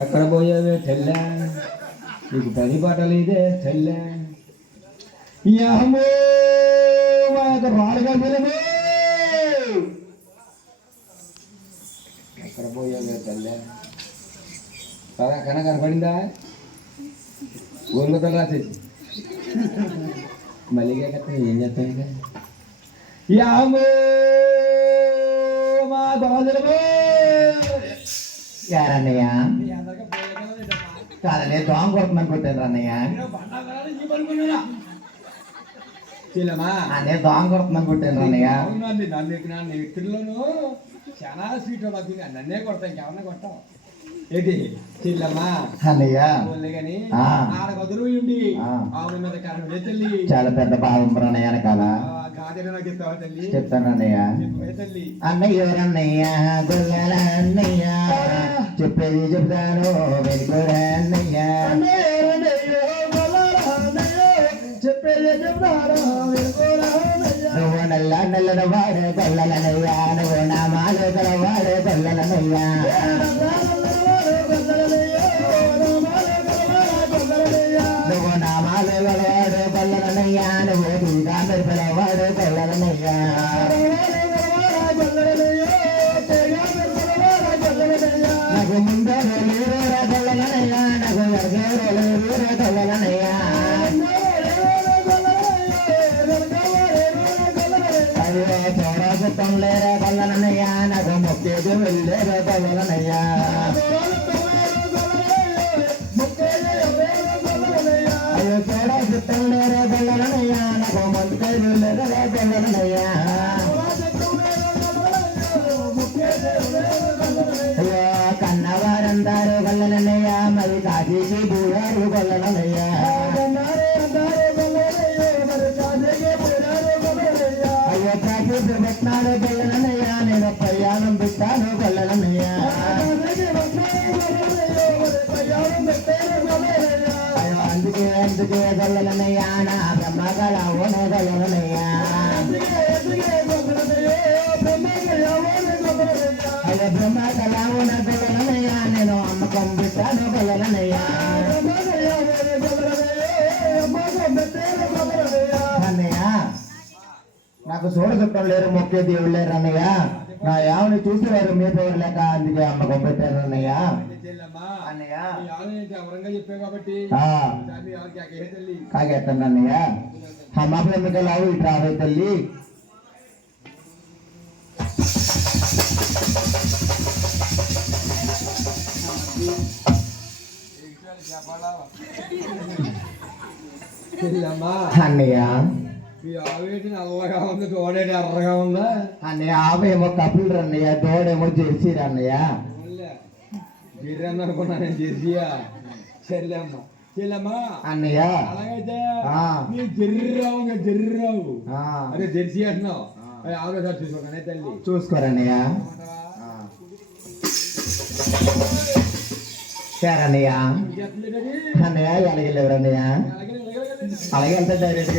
ఎక్కడ పోయేవే తెల్ల నీకు పని పాటలు ఇదే తెల్ల అమ్మో మా యొక్క రాడుగా పిల్లలు ఎక్కడ పోయేవే తెల్ల కన కనపడిందా గోంగతో రాసేసి మళ్ళీగా కట్ట ఏం చేస్తాను అమ్మో మా బాధలు యారన్నయ్య కాదనే దోమ కొడుతున్నాను కొట్టాను అన్నయ్య అనే దోమ కొడుతున్నాను కొట్టాను అన్నయ్య నన్ను వ్యక్తుల్లోనూ చాలా స్వీట్ నన్నే కొడతాను ఇంకెవరన్నా కొట్టాం ఏంటి చెల్లమ్మా అన్నయ్య కానీ ఆడ గదులు ఉండి ఆవిడ మీద కరెంట్ తల్లి చాలా పెద్ద భావం అన్నయ్య వెనకాల చెప్తాను అన్నయ్య అన్నయ్య ఎవరన్నయ్య గొల్లల అన్నయ్య చెప్పేది చెప్తాను వెనుకోరా అన్నయ్య చెప్పేది చెప్తాను నువ్వు నల్లన వాడే గొల్లలనయ్య నువ్వు నా మాల వాడే గొల్లలనయ్య నువ్వు నా మాల వాడే గొల్లలనయ్య నువ్వు దుర్గా మెరుపుల వాడే గొల్లలనయ్య నాకు ముందే గొల్లలనయ్య నాకు ఎరగేరు గొల్లలనయ్య చూడగుట్టం లేరే గొల్లలనయ్య నాకు మొక్కేది వెళ్ళేరే గొల్లలనయ్య అయ్యో చూడగుట్టం లేరే గొల్లలనయ్య నాకు మొక్కేది వెళ్ళేరే గొల్లలనయ్య అయ్యో కన్నవారందరూ గొల్లలనయ్య మరి కాశీకి పోయారు గొల్లలనయ్య అయ్యో కాశీ పెట్టినాడు గొల్లలనయ్య నేను ప్రయాణం పెట్టాను గొల్లలనయ్య అయ్యో అందుకే గొల్లలనయ్య నా బ్రహ్మగల ఓనే గొల్లలనయ్య అయ్యో బ్రహ్మగల ఓన గొల్లలనయ్య నేను అమ్మకం పెట్టాను గొల్లలనయ్య అన్నయ్య నాకు చూడ చుట్టం లేరు మొక్కే దేవుడు లేరు అన్నయ్య నా యావని చూసేవారు మీ పేరు లేక అందుకే అమ్మకం పెట్టారు అన్నయ్య అన్నయ్య కాగేస్తాను అన్నయ్య అమ్మ ప్రేమికలావు ఇటు రావే తల్లి అన్నయ్య నల్లగా ఉంది తోడేటి ఎర్రగా ఉందా అన్నయ్య ఆవేమో కపులు రన్నయ్య తోడేమో జెర్సీ రన్నయ్య జెర్రీ అన్న అనుకున్నా నేను జెర్సీయా చెల్లెమ్మ చెల్లెమ్మ అన్నయ్య అలాగైతే జెర్రీరావు జెర్రీరావు అదే జెర్సీ అంటున్నావు ఆవిడ సార్ చూసుకోకనే తల్లి చూసుకోరన్నయ్య సరన్నయ్య అన్నయ్య ఎలాగెళ్ళేవారన్నయ్య అలాగే వెళ్తే డైరెక్ట్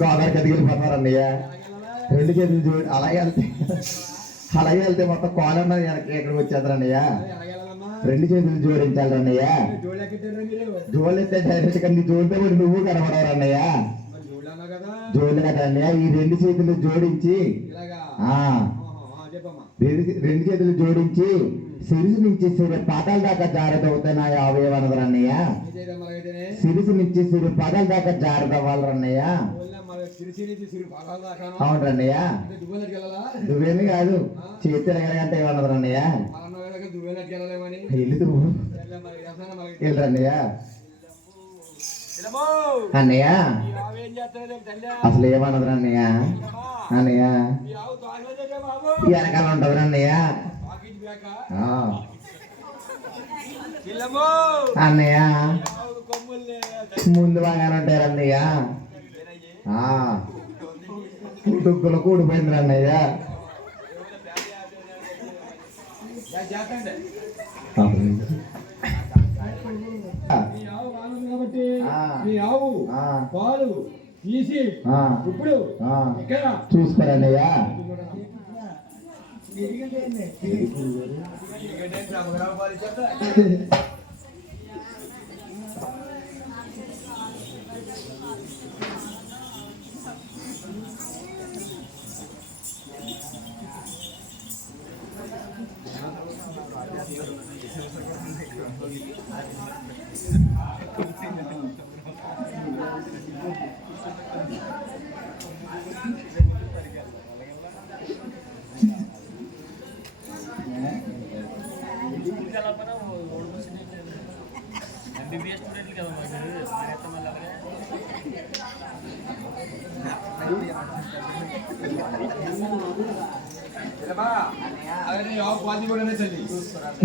గోదావరి గదికి వెళ్ళిపోతున్నారు అన్నయ్య రెండు చేతులు చూడు అలాగే వెళ్తే మొత్తం కోలన్న ఎక్కడికి వచ్చేస్తారు అన్నయ్య రెండు చేతులు జోడించాలి అన్నయ్య జోలెత్తే డైరెక్ట్ గా నీ జోలితే మరి నువ్వు కనబడవు అన్నయ్య జోలు కదా అన్నయ్య ఈ రెండు చేతులు జోడించి రెండు చేతులు జోడించి సిరిసు నుంచి పాదాల దాకా జారదవుతాయి నా అవయవనరు అన్నయ్య సిరిసు నుంచి సిరి పాదాల దాకా జారదవ్వాలి అన్నయ్య అవును రన్నయ్య నువ్వేమి కాదు చేతి ఎగరగంటే ఏమన్నది అన్నయ్య వెళ్ళరన్నయ్య అన్నయ్య అసలు ఏమన్నది అన్నయ్య అన్నయ్య వెనకాల ఉంటది అన్నయ్య అన్నయ్య ముందు బాగానే ఉంటారు అన్నయ్య దుక్కులు కూడిపోయింది అన్నయ్య పాలు తీసి ఇప్పుడు చూసుకోరన్నయ్య ఎందుకంటే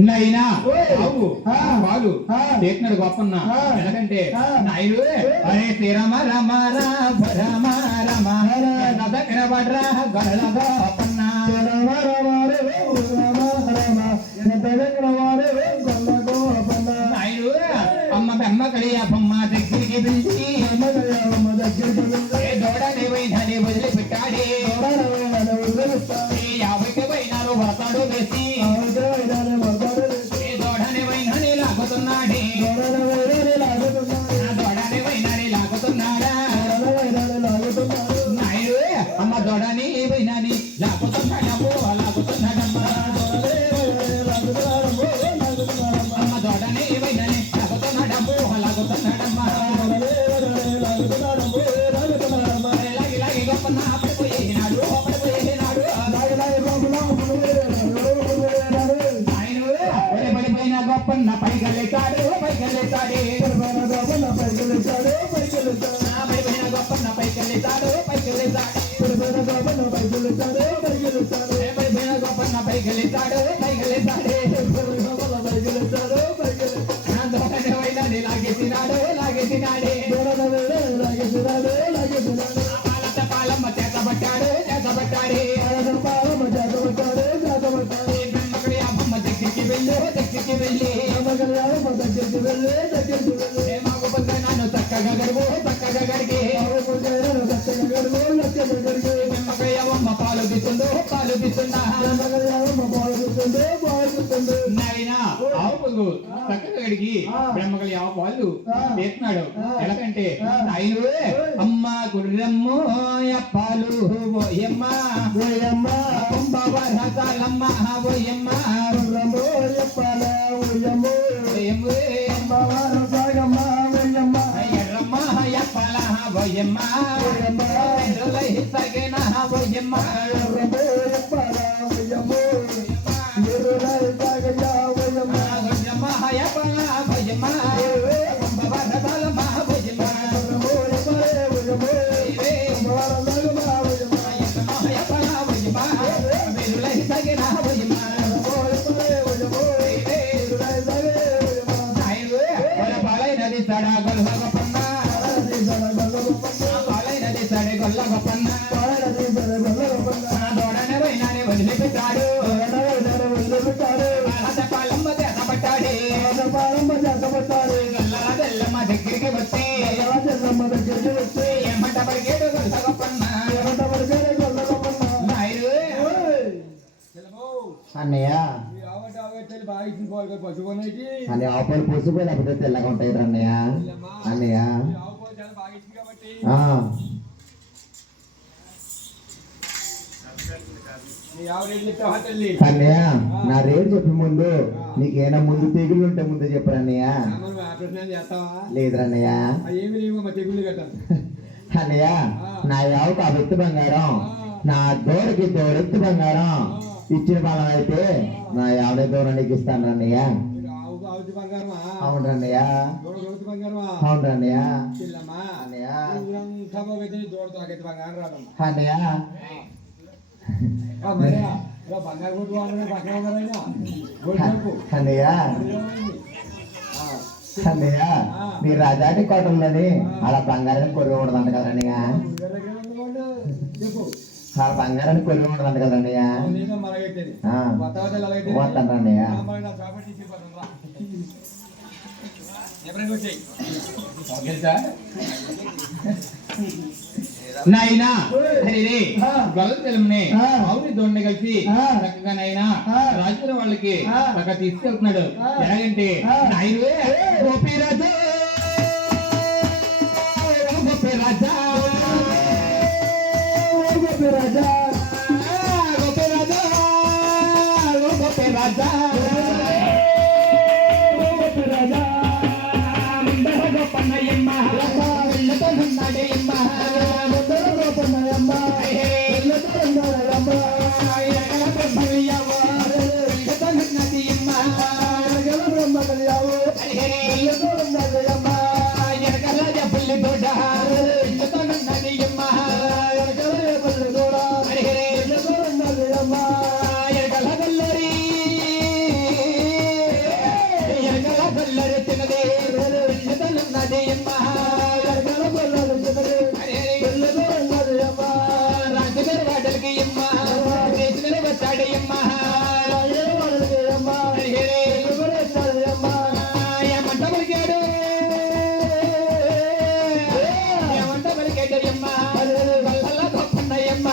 నైనా బాబు బాలు చేస్తున్నాడు గొప్పన్న ఎందుకంటే నాయుడు అరే శ్రీరామ రామ రామ రామ రామ బడ్రా గొడల గోపన్న నాయుడు అమ్మ బెమ్మ కడియ బొమ్మ దగ్గరికి పిలిచి దోడని పోయినని వదిలిపెట్టాడే 50కి పోయినారు వస్తాడు వేసి దోడని పోయినని లాగుతున్నాడే దోడని పోయినని లాగుతున్నాడా నాయుడు అమ్మ దోడని పోయినని లాగుతున్నాడమ్మ లాగుతున్నాడమ్మా అమ్మ దోడని పోయినని లాగుతున్నాడమ్మ లాగుతున్నాడమ్మా లాగి లాగి గొప్పన్న పడిపోయినాడు పడిపోయినాడు పడిపోయిన గొప్పన్న పైకెళ్ళేస్తాడు పైకెళ్ళేస్తాడే పడిపోయిన గొప్పన్న పైకెళ్ళేస్తాడు పైకెళ్ళేస్తాడు పడిపోయిన గొప్పన్న పైకెళ్ళేస్తాడు పైకెళ్ళేస్తాడే లాగేసినాడు లాగేసినాడే పాలమ్మ చేతబట్టాడు చేతబట్టాడే బ్రహ్మకుడి అమ్మమ్మ దగ్గరికి వెళ్ళు దగ్గరికి వెళ్ళి మాకు పొద్దు నన్ను చక్కగా గడువు చక్కగా గడిగి బ్రహ్మకుడి అమ్మమ్మ పాలు తీస్తుందో పాలు తీస్తుందా నాయనా ఆవు పొద్దు చక్కగా గడిగి బ్రహ్మకుడి ఆవు పాలు తీస్తున్నాడు ఎలాగంటే ఆయన అమ్మ గుర్రమ్మ పాలు ఓయమ్మ ఓయమ్మ కుంభవరకాలమ్మ ఓయమ్మ గుర్రమ్మ పాల ఓయమ్మ ఓయమ్మ కుంభవరకాలమ్మ ఓయమ్మ ఎర్రమ్మ పాల ఓయమ్మ ఓయమ్మ ఎర్రలై సగన ఓయమ్మ ఎర్రమ్మ పాల ఓయమ్మ ఎర్రలై సగన ఓయమ్మ గుర్రమ్మ పాల ఓయమ్మ కుంభవరకాలమ్మ ఓయమ్మ దోడనే పోయినానే వదిలిపెట్టాడు పాలమ్మ చేతబట్టాడే గల్లమ్మ దగ్గరికి వచ్చి ఏమంట పరిగేడు గొల్ల గొప్పన్న అన్నయ్య అన్నయ్య ఆవుపాలు పోసిపోయి లేకపోతే తెల్లగా ఉంటాయి అన్నయ్య అన్నయ్య అన్నయ్య నా రేటు చెప్పి ముందు నీకేనా ముందు తెగులు ఉంటే ముందు చెప్పరు అన్నయ్య లేదురన్నయ్య అన్నయ్య నా యావుకు ఆ వ్యక్తి బంగారం నా దూడకి దూడెత్తు బంగారం ఇచ్చిన బలం అయితే నా యావడే దూరం నీకు ఇస్తాను అన్నయ్య అవును అన్నయ్య అవును అన్నయ్య అన్నయ్య అన్నయ్య అన్నయ్య అన్నయ్య మీ రాజాటి కోటల్లోని అలా బంగారాన్ని కొరగకూడదంట కదా అన్నయ్య అలా బంగారాన్ని కొరగకూడదంట కదా అన్నయ్య వస్తాను అన్నయ్య నాయనా అరే గొల్ల తెలమని అవుని దొండ కలిసి చక్కగా నాయనా రాజుల వాళ్ళకి చక్కగా తీసుకెళ్తున్నాడు ఎలాగంటే నాయుడు గోపి రాజా గోపి రాజా గోపి రాజా గోపి రాజా గోపి రాజా ఎనకరాజ పుల్లి తోట ఉన్నది అమ్మ ఎనకల గల్లరి తినది ఉన్నది అమ్మ రాజుగారి వాటలకి అమ్మ రేసుగారి వచ్చాడు అమ్మ ఏమంట పలికాడు ఏమంట పలికాడు అమ్మ వల్ల గొప్పన్నయ్యమ్మ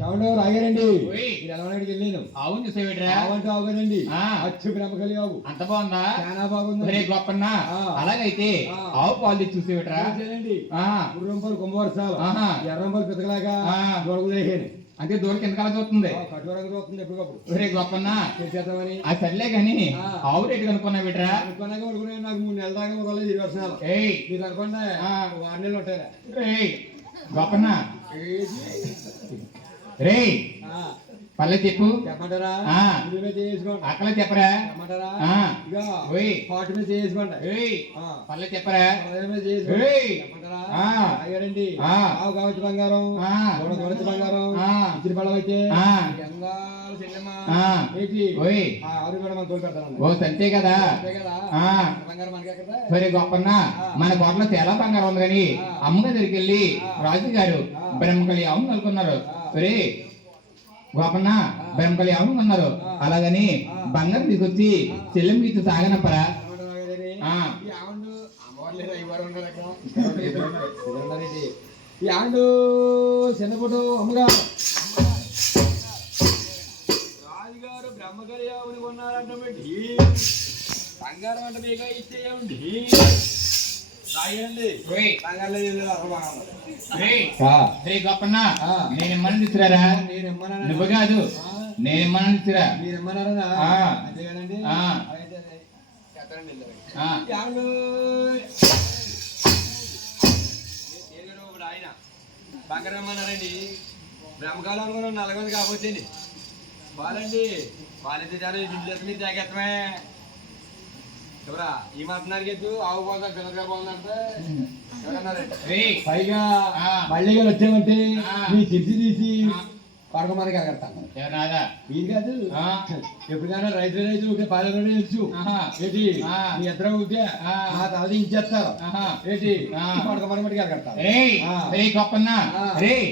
ఎవడో రాగారండి ఓయ్. మీరు ఎలవనాడికి వెళ్ళాను అవును చూసేవిడ్రా ఆవంటూ అవగానండి ఆ. అచ్చు బ్రహ్మకలి ఆవు అంత బాగుందా చాలా బాగుంది ఒరే గొప్పన్న ఆ. అలాగైతే ఆ. ఆవు పాలు తెచ్చి చూసేవిడ్రా చేయండి ఆ గుర్రంపాలు కుంభవర్షాలు ఆహా. ఎర్రంపాలు పితకలాగా ఆ. గొడవలేని అంటే దూరం కిందకాల చూస్తుంది కఠోరంగా వస్తుంది ఎప్పటికప్పుడు ఒరే గొప్పన్న చేసేద్దామని ఆ సర్లే గాని ఆ. ఆవు రేటు కనుక్కున్నా బిడ్రా అనుకున్నాక పడుకునే నాకు 3 నెలల దాకా మొదలలేదు 20 వర్షాలు ఏయ్ మీరు అనుకోండి ఆ. 6 నెలలు ఉంటాయి ఏయ్ గొప్పన్న రేయ్ పల్లె చెప్పు చెప్పమంటారా ఆ. ఇంటి మీద చేసుకోండి అక్కల చెప్పరా చెప్పమంటారా ఆ. ఇక ఓయ్ పాటు మీద చేసుకోండి ఏయ్ ఆ. పల్లె చెప్పరా హృదయం మీద చేసుకోండి ఏయ్ చెప్పమంటారా ఆ. అయ్యారండి ఆ. ఆవు కావచ్చు బంగారం ఆ. దూడ దూడచ్చు బంగారం ఆ. ఇద్దరు పళ్ళం అయితే ఆ. గంగాలు చెల్లెమ్మ ఆ. ఏంటి ఓయ్ ఆ ఆరు కూడా మనం తోలు పెడతాను ఓ సంతే కదా అంతే కదా ఆ. బంగారం మనకే కదా సరే గొప్పన్న మన కోటలో చాలా బంగారం ఉంది కానీ అమ్మగా దగ్గరికి వెళ్ళి రాజు గారు బ్రహ్మకలి అవును అనుకున్నారు సరే గొప్పన్న బ్రహ్మకలి అవును అన్నారు అలాగని బంగారం తీసుకొచ్చి చెల్లెం గీత సాగనప్పరా ఆ. ఈ ఆవండు అమ్మవారు లేదా ఇవ్వరు ఉన్నారు అక్కడ ఉన్నారేంటి ఈ ఆండు చిన్నపుడు అమ్మగా రాజుగారు బ్రహ్మకలి ఆవుని కొన్నారంట పెట్టి బంగారం అంటే మీగా ఇచ్చేయండి రాయండి ఓయ్ బంగారం లేదు ఏయ్ సరే గొప్పన్న ఆ. నేను ఇమ్మని తీసుకురారా నేను ఇమ్మన్నాను నువ్వు కాదు నేను ఇమ్మని తీసుకురా మీరు ఇమ్మన్నారా ఆ. అంతే కదండి ఆ. అయితే చెప్పండి ఆ. యాండు ఏదో ఒకడు ఆయన బంగారం ఇమ్మన్నారండి బ్రహ్మకాలం అనుకున్నాం 40 మంది కాకపోతేండి బాలండి బాలైతే చాలా ఇంటి మీద తాగేత్తమే ఎవరా ఈ మాట్లాడికి ఎత్తు ఆవు పోతా పిల్లగా పోతుందంటే ఎవరన్నారండి ఏయ్ పైగా ఆ. మళ్ళీ గారు వచ్చామంటే ఆ. మీ చిట్టి తీసి ఆ. పడకమానికి అగడతాను ఎవరాదా ఇది కాదు ఆ. ఎప్పుడైనా రైతు ఉంటే పాలలోనే తెలుసు ఆహా. ఏంటి ఆ. మీ ఇద్దరు ఉంటే ఆ. ఆ తర్వాత ఇచ్చేస్తారు ఆహా. ఏంటి ఆ. పడకమానికి అగడతారు ఏయ్ ఆ. ఏయ్ గొప్పన్న ఆ. ఏయ్